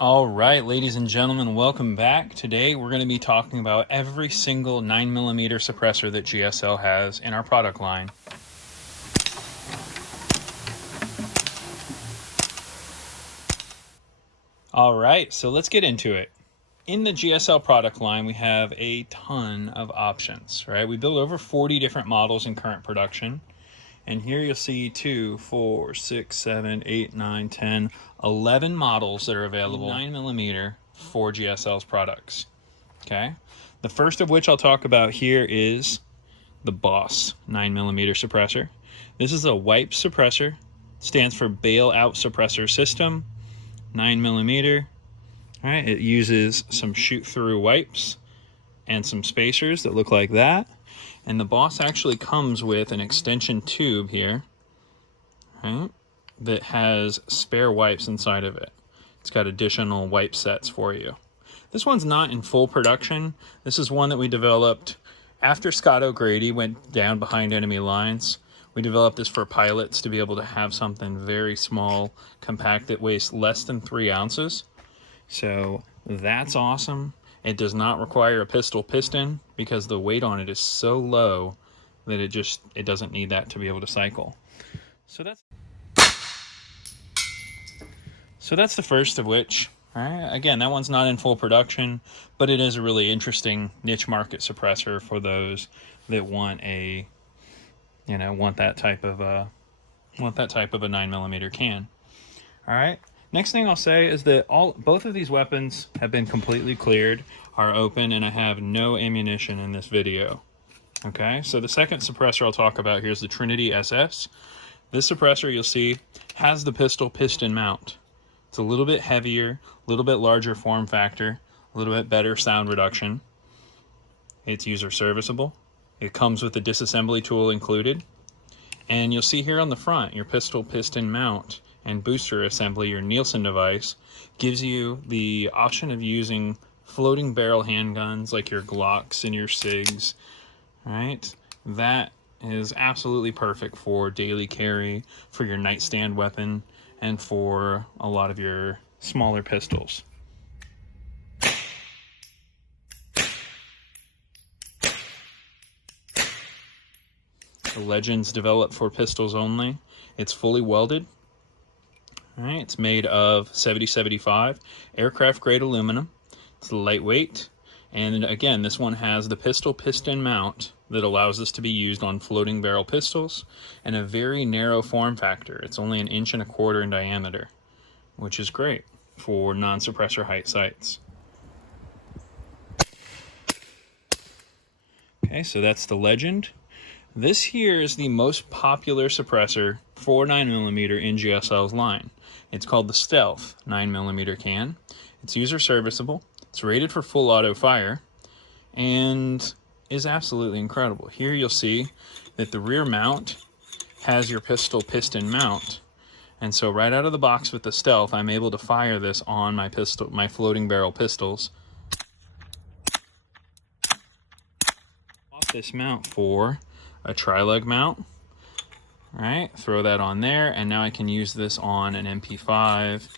All right, ladies and gentlemen, welcome back. Today we're going to be talking about every single 9mm suppressor that GSL has in our product line. All right, so let's get into it. In the GSL product line, we have a ton of options, right? We build over 40 different models in current production. And here you'll see 2, 4, 6, 7, 8, 9, 10, 11 models that are available 9mm for GSL's products. Okay, the first of which I'll talk about here is the Boss 9mm suppressor. This is a wipe suppressor, stands for bail out suppressor system, 9mm. All right, it uses some shoot through wipes and some spacers that look like that. And the Boss actually comes with an extension tube here, right, that has spare wipes inside of it. It's got additional wipe sets for you. This one's not in full production. This is one that we developed after Scott O'Grady went down behind enemy lines. We developed this for pilots to be able to have something very small, compact, that weighs less than 3 ounces. So that's awesome. It does not require a pistol piston because the weight on it is so low that it doesn't need that to be able to cycle. So that's the first of which. All right. Again, that one's not in full production, but it is a really interesting niche market suppressor for those that want a, want that type of a 9mm can. All right. Next thing I'll say is that both of these weapons have been completely cleared, are open, and I have no ammunition in this video. Okay, so the second suppressor I'll talk about here is the Trinity SS. This suppressor, you'll see, has the pistol piston mount. It's a little bit heavier, a little bit larger form factor, a little bit better sound reduction. It's user serviceable. It comes with a disassembly tool included. And you'll see here on the front, your pistol piston mount and booster assembly, your Nielsen device, gives you the option of using floating barrel handguns like your Glocks and your SIGs, right? That is absolutely perfect for daily carry, for your nightstand weapon, and for a lot of your smaller pistols. The Legend's developed for pistols only. It's fully welded. All right, it's made of 7075 aircraft grade aluminum. It's lightweight, and again, this one has the pistol piston mount that allows this to be used on floating barrel pistols, and a very narrow form factor. It's only 1.25 inches in diameter, which is great for non-suppressor height sights. Okay, so that's the Legend. This here is the most popular suppressor for 9mm in GSL's line. It's called the Stealth 9mm can. It's user serviceable. It's rated for full auto fire and is absolutely incredible. Here you'll see that the rear mount has your pistol piston mount. And so right out of the box with the Stealth, I'm able to fire this on my floating barrel pistols. Off this mount for a tri-lug mount. All right, throw that on there, and now I can use this on an MP5.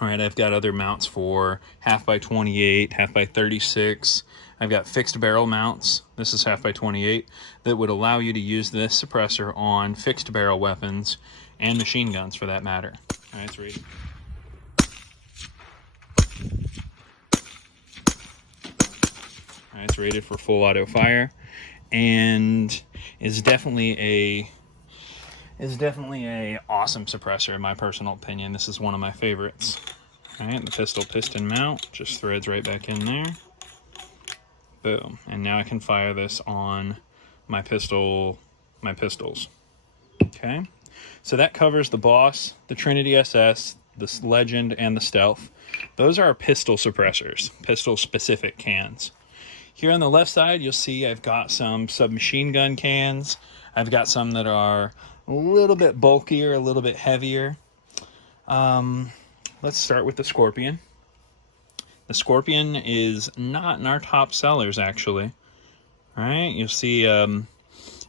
All right, I've got other mounts for 1/2x28, 1/2x36. I've got fixed barrel mounts. This is 1/2x28 that would allow you to use this suppressor on fixed barrel weapons and machine guns for that matter. All right, it's ready. All right, it's rated for full auto fire, and is definitely a awesome suppressor in my personal opinion. This is one of my favorites. All right, the pistol piston mount just threads right back in there. Boom, and now I can fire this on my pistols. Okay, so that covers the Boss, the Trinity SS, the Legend, and the Stealth. Those are pistol suppressors, pistol specific cans. Here on the left side, you'll see I've got some submachine gun cans. I've got some that are a little bit bulkier, a little bit heavier. Let's start with the Scorpion. The Scorpion is not in our top sellers, actually. All right, you'll see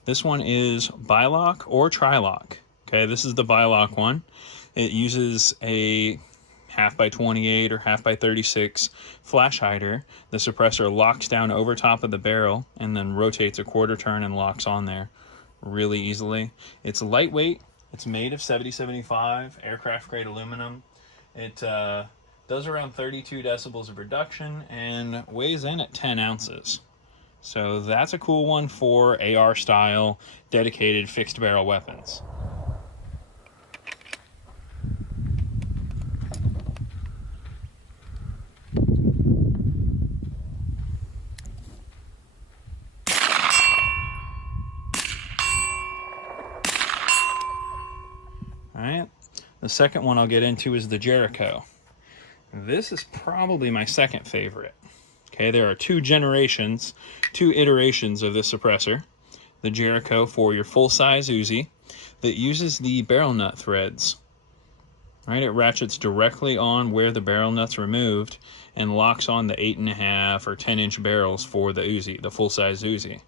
this one is bilock or trilock. Okay, this is the bilock one. It uses a half-by-28 or half-by-36 flash hider, the suppressor locks down over top of the barrel and then rotates a quarter turn and locks on there really easily. It's lightweight. It's made of 7075 aircraft grade aluminum. It does around 32 decibels of reduction and weighs in at 10 ounces. So that's a cool one for AR style dedicated fixed barrel weapons. All right, the second one I'll get into is the Jericho. This is probably my second favorite. Okay, there are two iterations of this suppressor. The Jericho for your full-size Uzi that uses the barrel nut threads. Right, it ratchets directly on where the barrel nut's removed and locks on the 8.5 or 10-inch barrels for the Uzi, the full-size Uzi.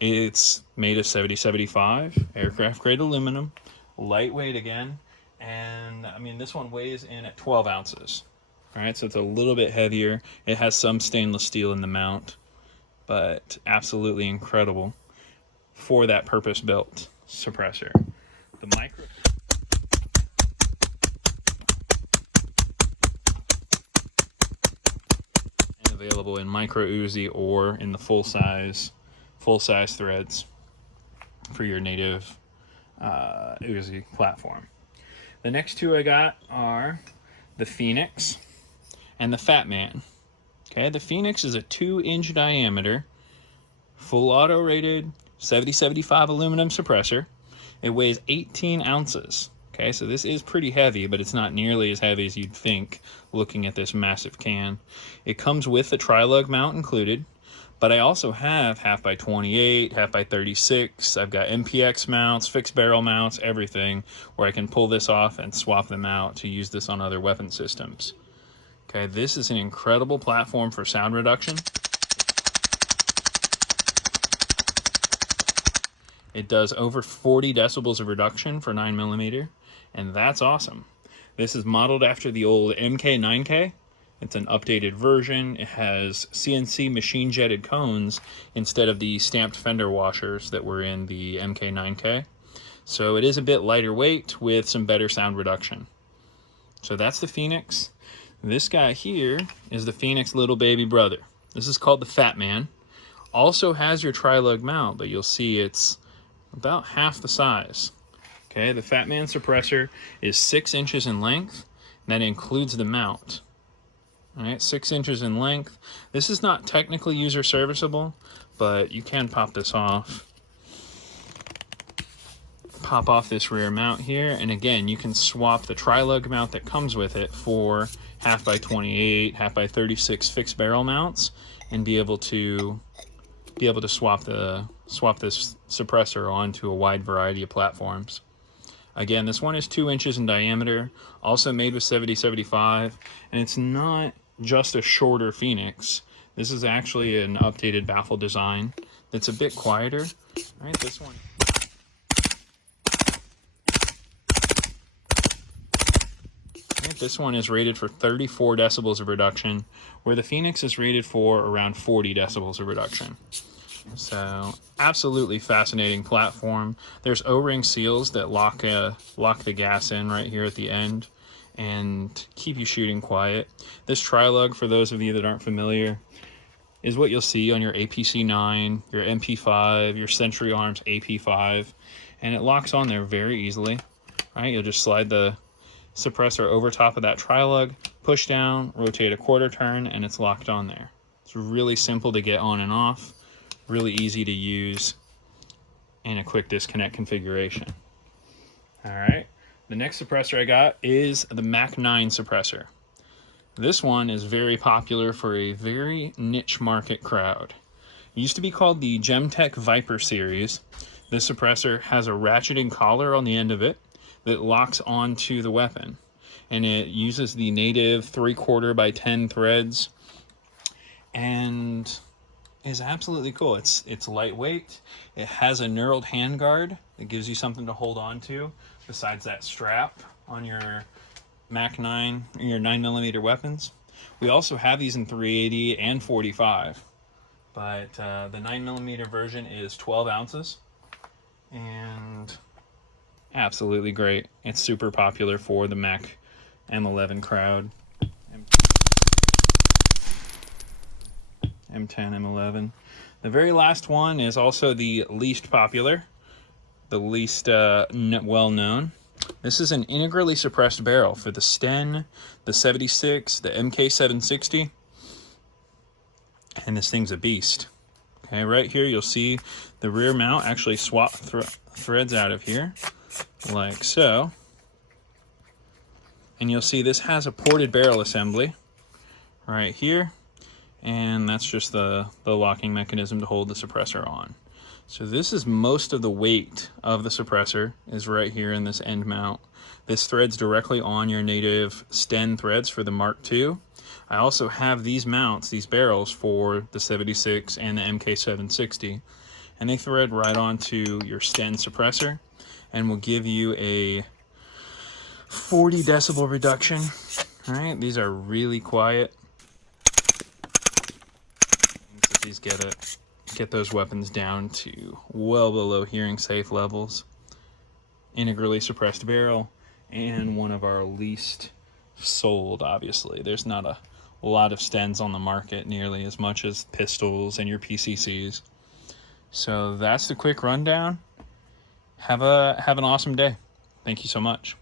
It's made of 7075 aircraft grade aluminum, lightweight again, and I mean this one weighs in at 12 ounces. All right, so it's a little bit heavier. It has some stainless steel in the mount, but absolutely incredible for that purpose-built suppressor. The micro and available in micro Uzi or in the full size threads for your native Uzi platform. The next two I got are the Phoenix and the Fat Man. Okay, the Phoenix is a 2-inch diameter, full auto rated 7075 aluminum suppressor. It weighs 18 ounces. Okay, so this is pretty heavy, but it's not nearly as heavy as you'd think looking at this massive can. It comes with the tri-lug mount included, but I also have half-by-28, half-by-36. I've got MPX mounts, fixed barrel mounts, everything, where I can pull this off and swap them out to use this on other weapon systems. Okay, this is an incredible platform for sound reduction. It does over 40 decibels of reduction for 9mm, and that's awesome. This is modeled after the old MK9K. It's an updated version. It has CNC machine jetted cones instead of the stamped fender washers that were in the MK9K. So it is a bit lighter weight with some better sound reduction. So that's the Phoenix. This guy here is the Phoenix little baby brother. This is called the Fat Man. Also has your tri-lug mount, but you'll see it's about half the size. Okay, the Fat Man suppressor is 6 inches in length. And that includes the mount. All right, 6 inches in length. This is not technically user serviceable, but you can pop this off. Pop off this rear mount here, and again, you can swap the tri-lug mount that comes with it for half-by-28, half-by-36 fixed barrel mounts, and be able to swap this suppressor onto a wide variety of platforms. Again, this one is 2 inches in diameter, also made with 7075, and it's not just a shorter Phoenix. This is actually an updated baffle design that's a bit quieter. All right, this one. This one is rated for 34 decibels of reduction, where the Phoenix is rated for around 40 decibels of reduction. So, absolutely fascinating platform. There's O-ring seals that lock the gas in right here at the end and keep you shooting quiet. This tri-lug, for those of you that aren't familiar, is what you'll see on your APC-9, your MP5, your Century Arms AP5, and it locks on there very easily. Right, you'll just slide the suppressor over top of that tri-lug, push down, rotate a quarter turn, and it's locked on there. It's really simple to get on and off, really easy to use, and a quick disconnect configuration. All right, the next suppressor I got is the Mach 9 suppressor. This one is very popular for a very niche market crowd. It used to be called the Gemtech Viper series. This suppressor has a ratcheting collar on the end of it that locks onto the weapon, and it uses the native 3/4 by 10 threads and is absolutely cool. It's lightweight. It has a knurled handguard that gives you something to hold on to besides that strap on your Mac 9, your 9mm weapons. We also have these in 380 and 45, but the 9mm version is 12 ounces, and absolutely great. It's super popular for the Mac M11 crowd. M10, M11. The very last one is also the least popular, the least well-known. This is an integrally suppressed barrel for the Sten, the 76, the MK760, and this thing's a beast. Okay, right here you'll see the rear mount actually swap threads out of here, like so. And you'll see this has a ported barrel assembly right here, and that's just the locking mechanism to hold the suppressor on. So this is most of the weight of the suppressor is right here in this end mount. This threads directly on your native Sten threads for the Mark II. I also have these mounts, these barrels, for the 76 and the MK760, and they thread right onto your Sten suppressor and will give you a 40 decibel reduction. All right, these are really quiet. These get those weapons down to well below hearing safe levels. Integrally suppressed barrel, and one of our least sold, obviously. There's not a lot of Stens on the market nearly as much as pistols and your PCCs. So that's the quick rundown. Have an awesome day. Thank you so much.